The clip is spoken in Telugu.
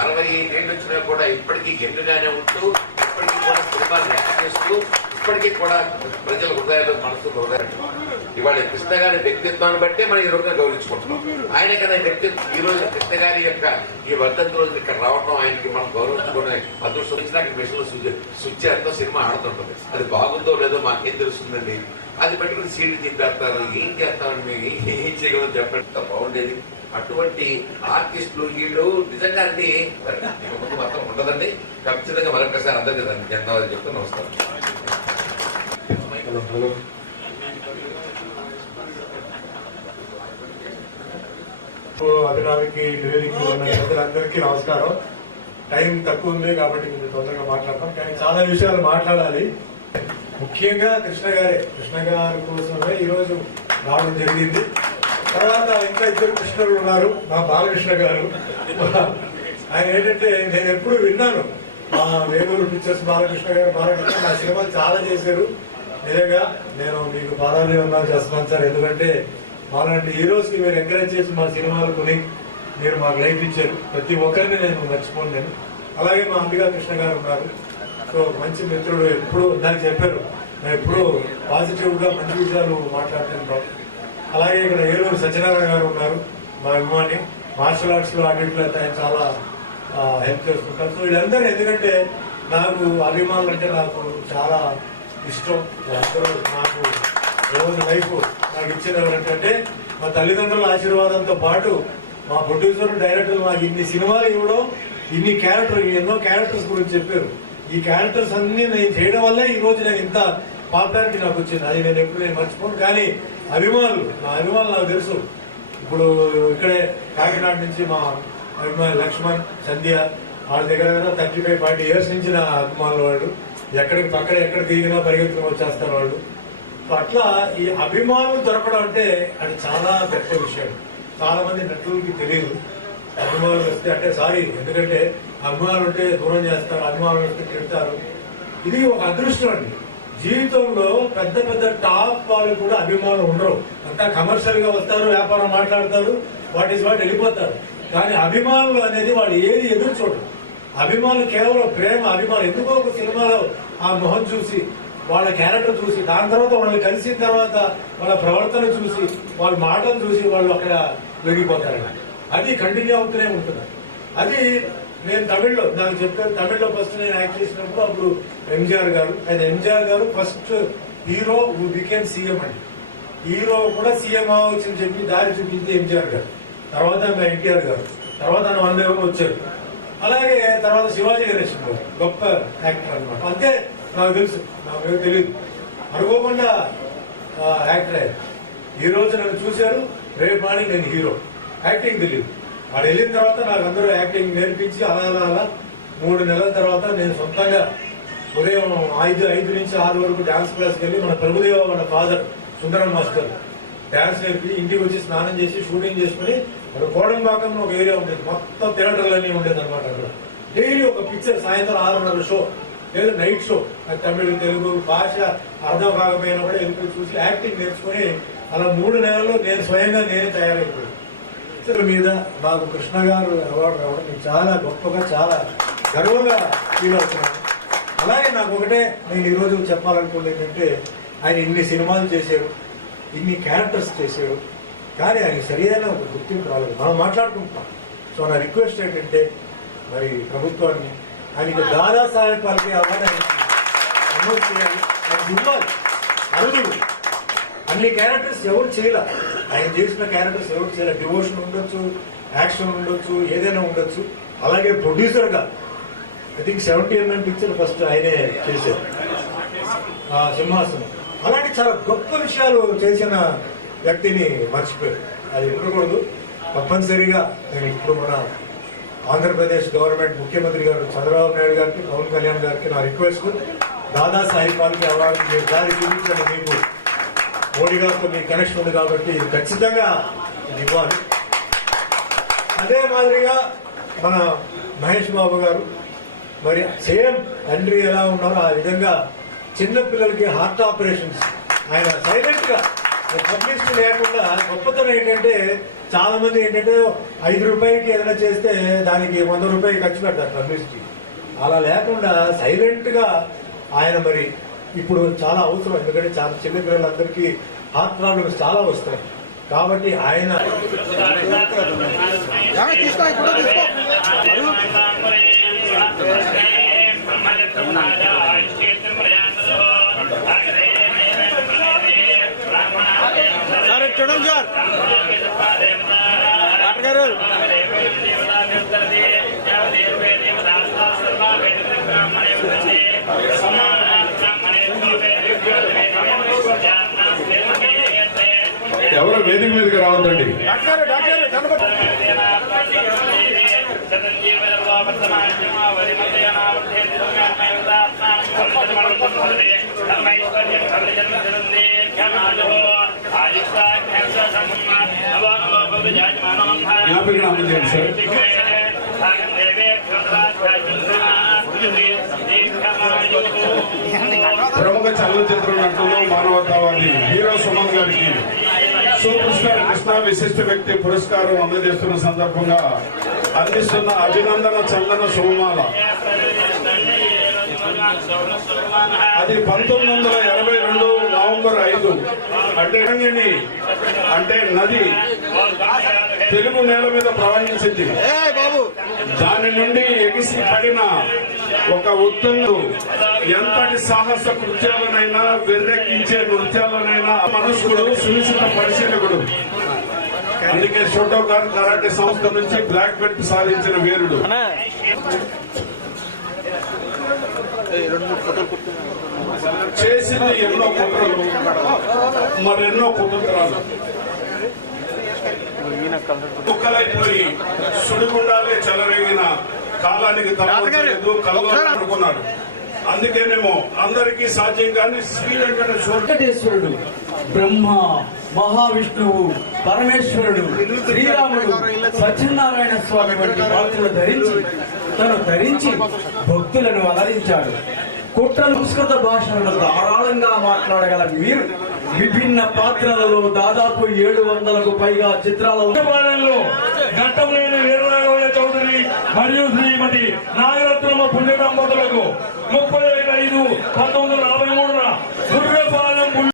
65 ఏళ్ళు వచ్చినా కూడా ఇప్పటికీ గెండుగానే ఉంటూ ఇప్పటికీ కూడా సినిమాలు ర్యాక్ చేస్తూ ఇప్పటికీ కూడా ప్రజల హృదయాలు మనసు హృదయాలు. ఇవాళ కృష్ణ గారి వ్యక్తిత్వాన్ని బట్టే మనం ఈ రోజున గౌరవించుకుంటున్నాం. ఆయన కదా వ్యక్తిత్వం. ఈ రోజు కృష్ణ గారి యొక్క ఈ వర్ధంతి రోజు ఇక్కడ రావడం, ఆయనకి మనం గౌరవించుకునే అదృష్టం వచ్చినాక మిషన్ స్విచ్ ఎంతో సినిమా ఆడుతుంటుంది. అది బాగుందో లేదో మాకేం తెలుస్తుందండి. అది పెట్టుకుని సీడీ తింపేస్తారు. ఏం చేస్తామని మేము ఏం చేయగలం చెప్పండి, బాగుండేది. అటువంటి ఆర్టిస్టులు వీళ్ళు నిజంగా ముందు మాత్రం ఉండదండి. ఖచ్చితంగా మరొకసారి అందరికీ ధన్యవాదాలు చెప్తూ నమస్కారం. అభిరామికి నివేదిక అందరికీ నమస్కారం. టైం తక్కువ ఉంది కాబట్టి మీరు తొందరగా మాట్లాడతాం, కానీ చాలా విషయాలు మాట్లాడాలి. ముఖ్యంగా కృష్ణ గారి కోసమే ఈరోజు రావడం జరిగింది. తర్వాత ఇంకా 2 కృష్ణులు ఉన్నారు. మా బాలకృష్ణ గారు, ఆయన ఏంటంటే నేను ఎప్పుడు విన్నాను, మా వేలూరు పిక్చర్స్ బాలకృష్ణ నా సినిమాలు చాలా చేశారు. నిజంగా నేను మీకు పాదాలు చేస్తున్నాను సార్. ఎందుకంటే మాలాంటి హీరోస్ కి మీరు ఎంకరేజ్ చేసి మా సినిమాలు కొని మీరు మాకు లైఫ్ ఇచ్చారు. ప్రతి ఒక్కరిని నేను మర్చిపోను నేను. అలాగే మా అంబికా కృష్ణ గారు ఉన్నారు. సో మంచి మిత్రుడు. ఎప్పుడు దానికి చెప్పారు, మేము ఎప్పుడు పాజిటివ్ గా మంచి విషయాలు మాట్లాడుతుంటాం. అలాగే ఇక్కడ ఏలూరు సత్యనారాయణ గారు ఉన్నారు, మా అభిమాని. మార్షల్ ఆర్ట్స్ లో అన్నింటిలో ఆయన చాలా హెల్ప్ చేస్తుంటారు. సో వీళ్ళందరూ ఎందుకంటే నాకు అభిమానులు అంటే నాకు చాలా ఇష్టం. అందరూ నాకు రోజు లైఫ్ నాకు ఇచ్చిన ఎవరంటే మా తల్లిదండ్రుల ఆశీర్వాదంతో పాటు మా ప్రొడ్యూసర్ డైరెక్టర్ నాకు ఇన్ని సినిమాలు ఇవ్వడం, ఎన్నో క్యారెక్టర్స్ గురించి చెప్పారు. ఈ క్యారెక్టర్స్ అన్ని నేను చేయడం వల్లే ఈ రోజు నేను ఇంత పాపులారిటీ నాకు వచ్చింది. అది నేను ఎప్పుడు మర్చిపోను. కానీ నా అభిమానులు నాకు తెలుసు. ఇప్పుడు ఇక్కడే కాకినాడ నుంచి మా అభిమాని లక్ష్మణ్, సంధ్య, వాళ్ళ దగ్గర 35-40 ఇయర్స్ నుంచి నా అభిమానులు. వాళ్ళు ఎక్కడ తిరిగినా పరిగెత్తుకుని వచ్చేస్తారు వాళ్ళు. అట్లా ఈ అభిమానులు దొరకడం అంటే అది చాలా గొప్ప విషయం. చాలా మంది నటులకి తెలియదు అభిమానులు వస్తే అంటే సారీ, ఎందుకంటే అభిమానులు ఉంటే దూరం చేస్తారు, అభిమానులు వస్తే తిడతారు. ఇది ఒక అదృష్టం అండి. జీవితంలో పెద్ద టాప్ వాళ్ళు కూడా అభిమానులు ఉండరు. అంతా కమర్షియల్ గా వస్తారు, వ్యాపారం మాట్లాడతారు, వాట్ వెళ్ళిపోతారు. కానీ అభిమానులు అనేది వాళ్ళు ఏది ఎదురు చూడరు. అభిమానులు కేవలం ప్రేమ, అభిమానులు. ఎందుకో ఒక సినిమాలో ఆ మొహం చూసి, వాళ్ళ క్యారెక్టర్ చూసి, దాని తర్వాత వాళ్ళని కలిసిన తర్వాత వాళ్ళ ప్రవర్తన చూసి, వాళ్ళ మాటలు చూసి వాళ్ళు అక్కడ వెలిగిపోతారు. అది కంటిన్యూ అవుతూనే ఉంటుంది. అది నేను తమిళ్లో నాకు చెప్పాను. తమిళ్లో ఫస్ట్ నేను యాక్ట్ చేసినప్పుడు అప్పుడు ఎంజీఆర్ గారు first hero who became CM అండి. హీరో కూడా సీఎం అవ్వచ్చని చెప్పి దారి చూపించి ఎంజీఆర్ గారు, తర్వాత ఎన్టీఆర్ గారు, తర్వాత 100 ఎవరు వచ్చారు. అలాగే తర్వాత శివాజీ గణేశన్ గారు గొప్ప యాక్టర్ అనమాట. అంతే నాకు తెలుసు, నాకు తెలియదు. అనుకోకుండా యాక్టర్ అయ్యారు. ఈ రోజు నన్ను చూశారు, రేపు మార్నింగ్ నేను హీరో. యాక్టింగ్ తెలియదు. వాడు వెళ్ళిన తర్వాత నాకు అందరూ యాక్టింగ్ నేర్పించి అలా 3 నెలల తర్వాత నేను సొంతంగా ఉదయం 5 నుంచి 6 వరకు డాన్స్ క్లాస్కి వెళ్ళి మన ప్రభుదేవ వాళ్ళ ఫాదర్ సుందరం మాస్టర్ డాన్స్ నేర్పి ఇంటికి వచ్చి స్నానం చేసి షూటింగ్ చేసుకుని అక్కడ కోడంబాకం ఒక ఏరియా ఉండేది, మొత్తం థియేటర్లన్నీ ఉండేది అనమాట. అక్కడ డైలీ ఒక పిక్చర్ సాయంత్రం 6:30 షో లేదా నైట్ షో. తమిళ తెలుగు భాష అర్థం కాకపోయినా కూడా వెళ్ళి చూసి యాక్టింగ్ నేర్చుకుని అలా 3 నెలల్లో నేను స్వయంగా నేనే తయారైపోయాను. మీద నాకు కృష్ణ గారు అవార్డు రావడం నేను చాలా గొప్పగా, చాలా గర్వంగా ఫీల్ అవుతున్నాను. అలాగే నాకు ఒకటే నేను ఈరోజు చెప్పాలనుకున్నది ఏంటంటే, ఆయన ఇన్ని సినిమాలు చేశారు, ఇన్ని క్యారెక్టర్స్ చేశారు, కానీ ఆయన సరైన ఒక గుర్తింపు రాలేదు. మనం మాట్లాడుకుంటాం. సో నా రిక్వెస్ట్ ఏంటంటే, మరి ప్రభుత్వాన్ని ఆయనకి దాదాసాహెబ్ ఫాల్కే అవార్డు అనౌన్స్ చేయాలి. ఆయన ఇవ్వాలి. అరుదులు అన్ని క్యారెక్టర్స్ ఎవరు చేయాల, ఆయన చేసిన క్యారెక్టర్స్ ఎవరు చేయాలి. డివోషన్ ఉండొచ్చు, యాక్షన్ ఉండొచ్చు, ఏదైనా ఉండొచ్చు. అలాగే ప్రొడ్యూసర్ గా I think 70mm picture first ఆయనే చేశారు, సింహాసనం. అలాంటి చాలా గొప్ప విషయాలు చేసిన వ్యక్తిని మర్చిపోయారు. అది ఉండకూడదు. తప్పనిసరిగా నేను ఇప్పుడు మన ఆంధ్రప్రదేశ్ గవర్నమెంట్ ముఖ్యమంత్రి గారు చంద్రబాబు నాయుడు గారికి, పవన్ కళ్యాణ్ గారికి నా రిక్వెస్ట్, దాదాసాహెబ్ ఫాల్కే అవార్డు మీరు దారి చూపించండి. మీకు మోడీ గారితో మీ కనెక్షన్ ఉంది కాబట్టి ఖచ్చితంగా ఇది ఇవ్వాలి. అదే మాదిరిగా మన మహేష్ బాబు గారు మరి సేమ్ తండ్రి ఎలా ఉన్నారో ఆ విధంగా చిన్న పిల్లలకి హార్ట్ ఆపరేషన్స్ ఆయన సైలెంట్ గా పబ్లిసిటీ లేకుండా. గొప్పతనం ఏంటంటే చాలా మంది ఏంటంటే 5 రూపాయలకి ఏదైనా చేస్తే దానికి 100 రూపాయలు ఖర్చు పెడతారు పబ్లిసిటీ. అలా లేకుండా సైలెంట్ గా ఆయన మరి ఇప్పుడు చాలా అవసరం, ఎందుకంటే చాలా చిన్న పిల్లలందరికీ హార్ట్ ప్రాబ్లమ్స్ చాలా వస్తాయి. కాబట్టి ఆయన చూడండి సార్ డాక్టర్ గారు ఎవరు వేదిక మీదకి రావద్దండి. జ్ఞాపిక అమలు చేయండి సార్. ప్రముఖ చలనచిత్ర నటులు మానవతావాది హీరో సుమన్ గారికి సూపర్ స్టార్ కృష్ణ విశిష్ట వ్యక్తి పురస్కారం అందజేస్తున్న సందర్భంగా అందిస్తున్న అభినందన చందన శుభమాల. అది 1982 నవంబర్ 5 అంటే నది తెలుగు నేల మీద ప్రవహించింది. దాని నుండి ఎగిసి పడిన ఒక ఉత్తముడు ఎంతటి సాహస కృత్యాలనైనా వెర్రెక్కించే నృత్యాలనైనా మనస్కుడు సునిశ్చిత పరిశీలకుడు. అందుకే షోటోకాన్ కరాటే సంస్థ నుంచి బ్లాక్ బెల్ట్ సాధించిన వీరుడు. చేసింది ఎన్నో కుట్రలు, మరెన్నో కుతంత్రాలు. కుక్కలైపోయి సుడిగుండాలే చెలరేగిన కాలానికి తలలేదు కలగనుకున్నాడు. అందుకేనేమో అందరికీ సాధ్యం కానీ శ్రీ వెంకటేశ్వరుడు, బ్రహ్మ, మహావిష్ణువు, పరమేశ్వరుడు, శ్రీరాముడు, సత్యనారాయణ స్వామి వంటి పాత్రలు ధరించి భక్తులను అలరించాడు. కుట్ర సంస్కృత భాషలను ధారాళంగా మాట్లాడగల మీరు విభిన్న పాత్రలలో దాదాపు 700కు పైగా చిత్రాలలో ఘట్టంలేని వీరరాఘవయ్య చౌదరి మరియు శ్రీమతి నాగరత్నమ్మ పుణ్య దంపతులకు 30/5/1943